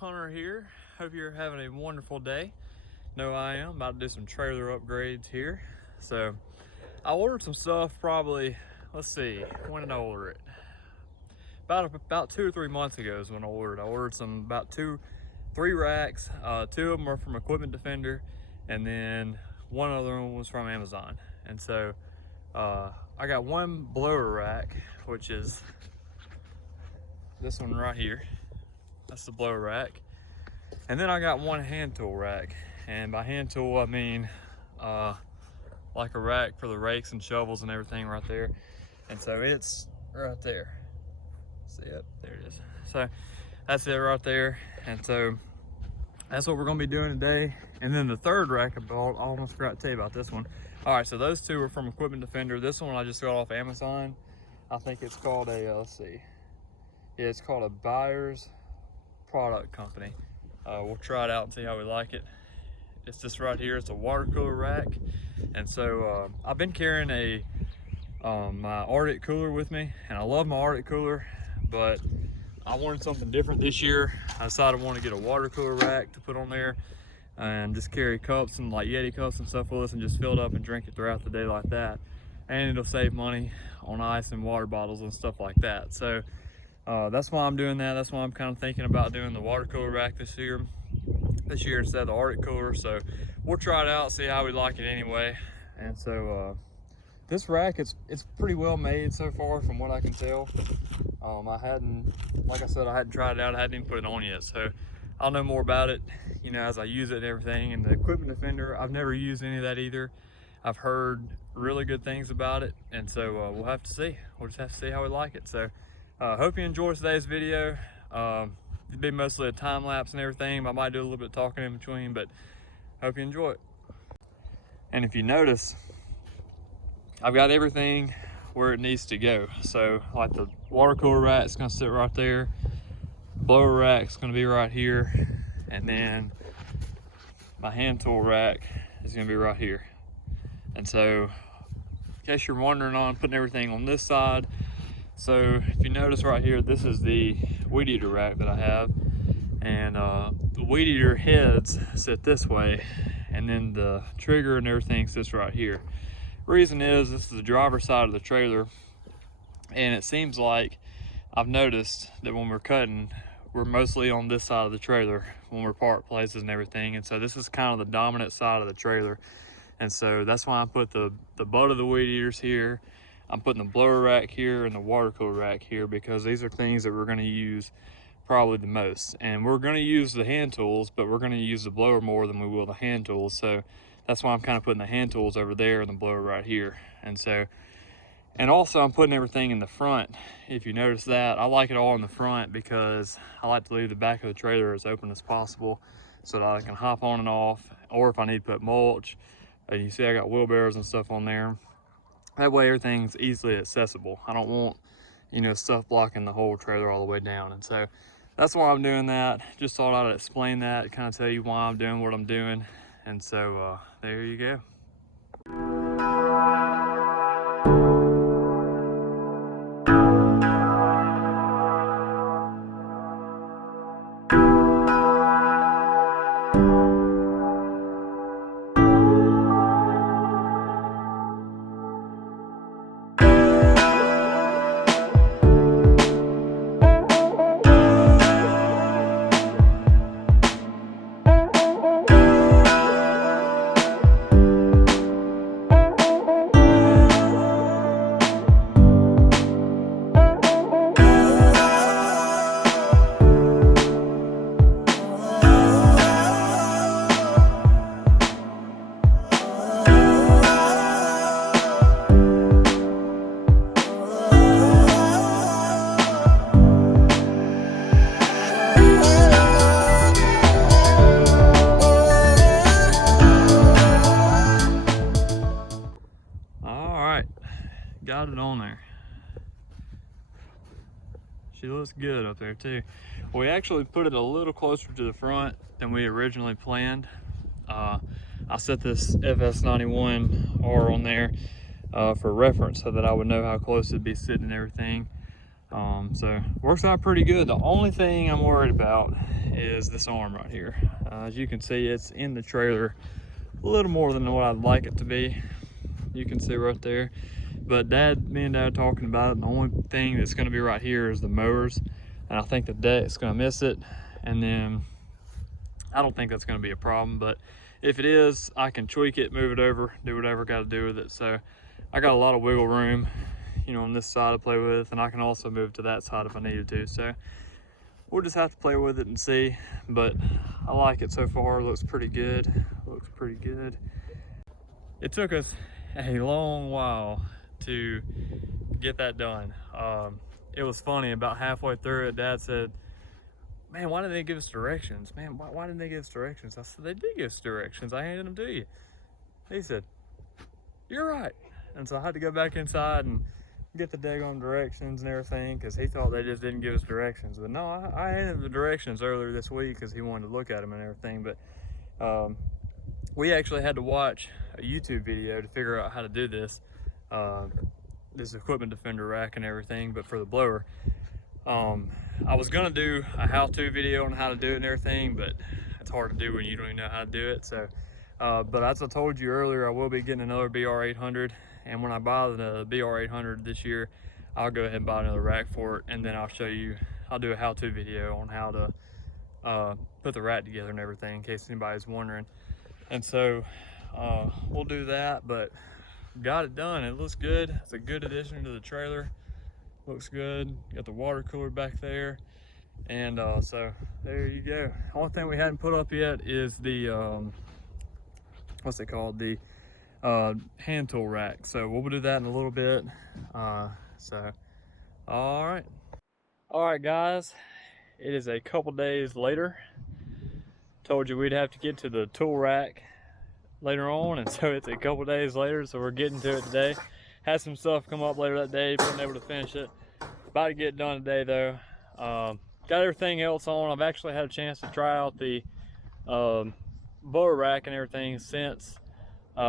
Hunter here. Hope you're having a wonderful day. Know I am about to do some trailer upgrades here. So I ordered some stuff probably, let's see, when did I order it? About 2 or 3 months ago is when I ordered. I ordered about 3 racks. 2 of them are from Equipment Defender, and then one other one was from Amazon. And so I got one blower rack, which is this one right here. That's the blower rack. And then I got one hand tool rack. And by hand tool, I mean like a rack for the rakes and shovels and everything right there. And so it's right there. See it? There it is. So that's it right there. And so that's what we're gonna be doing today. And then the third rack I bought, I almost forgot to tell you about this one. All right, so those 2 are from Equipment Defender. This one I just got off Amazon. I think it's called a, let's see. Yeah, it's called a Buyer's Product Company. We'll try it out and see how we like it. It's this right here. It's a water cooler rack. And so I've been carrying my Arctic cooler with me, and I love my Arctic cooler, but I wanted something different this year. I decided I want to get a water cooler rack to put on there and just carry cups and like Yeti cups and stuff with us and just fill it up and drink it throughout the day like that. And it'll save money on ice and water bottles and stuff like that. So that's why I'm doing that. That's why I'm kind of thinking about doing the water cooler rack this year instead of the Arctic cooler. So we'll try it out, see how we like it anyway. And so this rack, it's pretty well made so far from what I can tell. I hadn't tried it out. I hadn't even put it on yet. So I'll know more about it, you know, as I use it and everything. And the Equipment Defender, I've never used any of that either. I've heard really good things about it. And so we'll have to see. We'll just have to see how we like it. So hope you enjoyed today's video. It'll be mostly a time lapse and everything. I might do a little bit of talking in between, but hope you enjoy it. And if you notice, I've got everything where it needs to go. So like the water cooler rack is gonna sit right there. Blower rack's gonna be right here. And then my hand tool rack is gonna be right here. And so in case you're wondering on putting everything on this side, so if you notice right here, this is the weed eater rack that I have. And the weed eater heads sit this way, and then the trigger and everything sits right here. Reason is, this is the driver's side of the trailer, and it seems like I've noticed that when we're cutting, we're mostly on this side of the trailer when we're parked places and everything. And so this is kind of the dominant side of the trailer. And so that's why I put the butt of the weed eaters here. I'm putting the blower rack here and the water cooler rack here, because these are things that we're going to use probably the most. And we're going to use the hand tools, but we're going to use the blower more than we will the hand tools. So that's why I'm kind of putting the hand tools over there and the blower right here. And so, and also I'm putting everything in the front. If you notice that, I like it all in the front because I like to leave the back of the trailer as open as possible so that I can hop on and off, or if I need to put mulch. You see I got wheelbarrows and stuff on there. That way everything's easily accessible. I don't want, you know, stuff blocking the whole trailer all the way down. And so that's why I'm doing that. Just thought I'd explain that, kind of tell you why I'm doing what I'm doing. And so there you go. Got it on there. She looks good up there too. We actually put it a little closer to the front than we originally planned. I set this FS91R on there for reference so that I would know how close it'd be sitting and everything. So works out pretty good. The only thing I'm worried about is this arm right here. As you can see, it's in the trailer a little more than what I'd like it to be. You can see right there. But me and Dad are talking about it, and the only thing that's going to be right here is the mowers, and I think the deck's going to miss it. And then I don't think that's going to be a problem, but if it is, I can tweak it, move it over, do whatever I got to do with it. So I got a lot of wiggle room, you know, on this side to play with, and I can also move to that side if I needed to. So we'll just have to play with it and see, but I like it so far. It looks pretty good. Looks pretty good. It took us a long while to get that done. It was funny, about halfway through it, Dad said, man, why didn't they give us directions? Man, why didn't they give us directions? I said, they did give us directions. I handed them to you. He said, you're right. And so I had to go back inside and get the daggone directions and everything, because he thought they just didn't give us directions. But no, I handed him the directions earlier this week because he wanted to look at them and everything. But we actually had to watch a YouTube video to figure out how to do this. This equipment defender rack and everything, but for the blower. I was gonna do a how-to video on how to do it and everything, but it's hard to do when you don't even know how to do it. So, but as I told you earlier, I will be getting another BR800, and when I buy the BR800 this year, I'll go ahead and buy another rack for it, and then I'll show you, I'll do a how-to video on how to put the rack together and everything, in case anybody's wondering. And so we'll do that, but got it done. It looks good. It's a good addition to the trailer. Looks good. Got the water cooler back there, and so there you go. Only thing we hadn't put up yet is the what's it called, the hand tool rack. So we'll do that in a little bit. So all right guys, it is a couple days later. Told you we'd have to get to the tool rack later on, and so it's a couple days later, so we're getting to it today. Had some stuff come up later that day, wasn't able to finish it. About to get it done today though. Got everything else on. I've actually had a chance to try out the blower rack and everything since we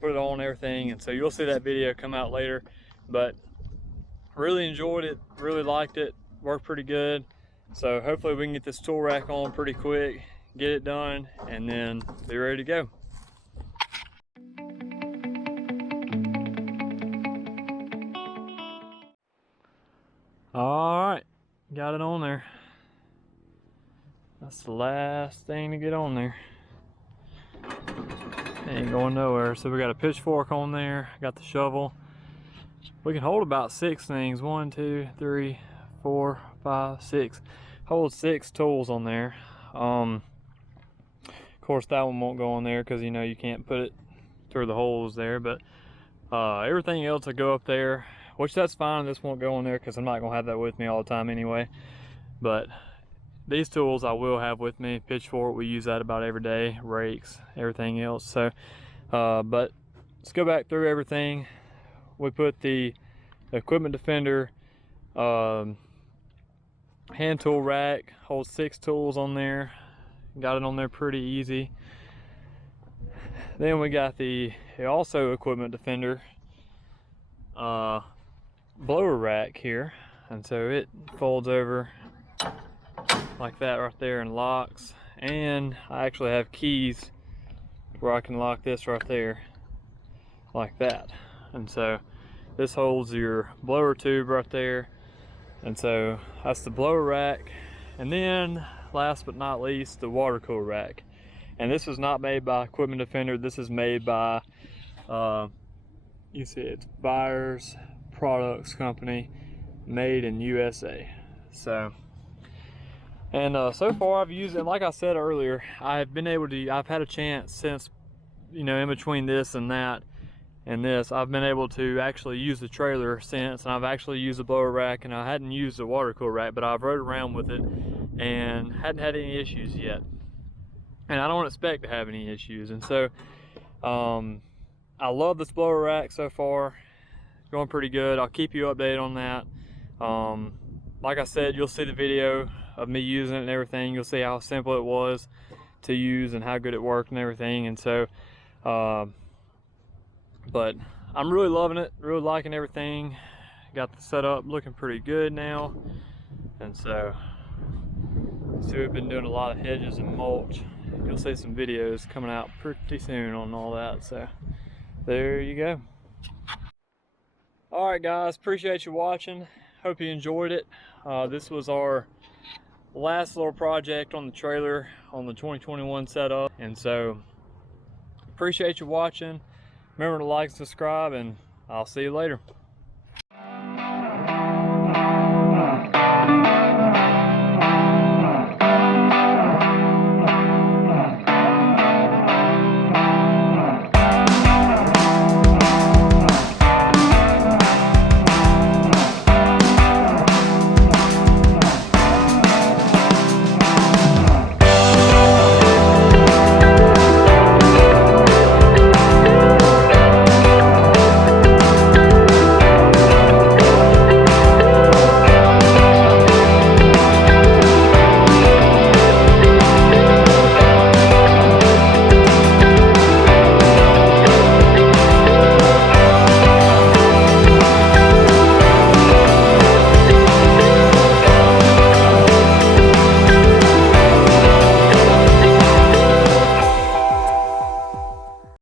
put it on and everything, and so you'll see that video come out later. But really enjoyed it, really liked it, worked pretty good. So hopefully we can get this tool rack on pretty quick, get it done, and then be ready to go. All right, got it on there. That's the last thing to get on there. Ain't going nowhere. So we got a pitchfork on there, got the shovel. We can hold about 6 things. 1, 2, 3, 4, 5, 6. Hold 6 tools on there. Of course that one won't go on there because you know you can't put it through the holes there, but everything else will go up there, which that's fine. This won't go on there because I'm not gonna have that with me all the time anyway. But these tools I will have with me. Pitchfork, we use that about every day. Rakes, everything else. So but let's go back through everything. We put the equipment defender hand tool rack, holds 6 tools on there. Got it on there pretty easy. Then we got the also equipment defender blower rack here, and so it folds over like that right there and locks. And I actually have keys where I can lock this right there like that, and so this holds your blower tube right there. And so that's the blower rack. And then last but not least, the water cooler rack. And this was not made by Equipment Defender. This is made by you see it's Buyers Products Company, made in USA. So, and so far I've used it. Like I said earlier, I've had a chance since, you know, in between this and that and this, I've been able to actually use the trailer since, and I've actually used the blower rack, and I hadn't used the water cooler rack, but I've rode around with it and hadn't had any issues yet, and I don't expect to have any issues. And so I love this blower rack so far. It's going pretty good. I'll keep you updated on that. Like I said, you'll see the video of me using it and everything. You'll see how simple it was to use and how good it worked and everything. And so but I'm really loving it, really liking everything. Got the setup looking pretty good now, and so So we've been doing a lot of hedges and mulch. You'll see some videos coming out pretty soon on all that. So there you go. All right, guys, appreciate you watching. Hope you enjoyed it. This was our last little project on the trailer on the 2021 setup, and so appreciate you watching. Remember to like, subscribe, and I'll see you later.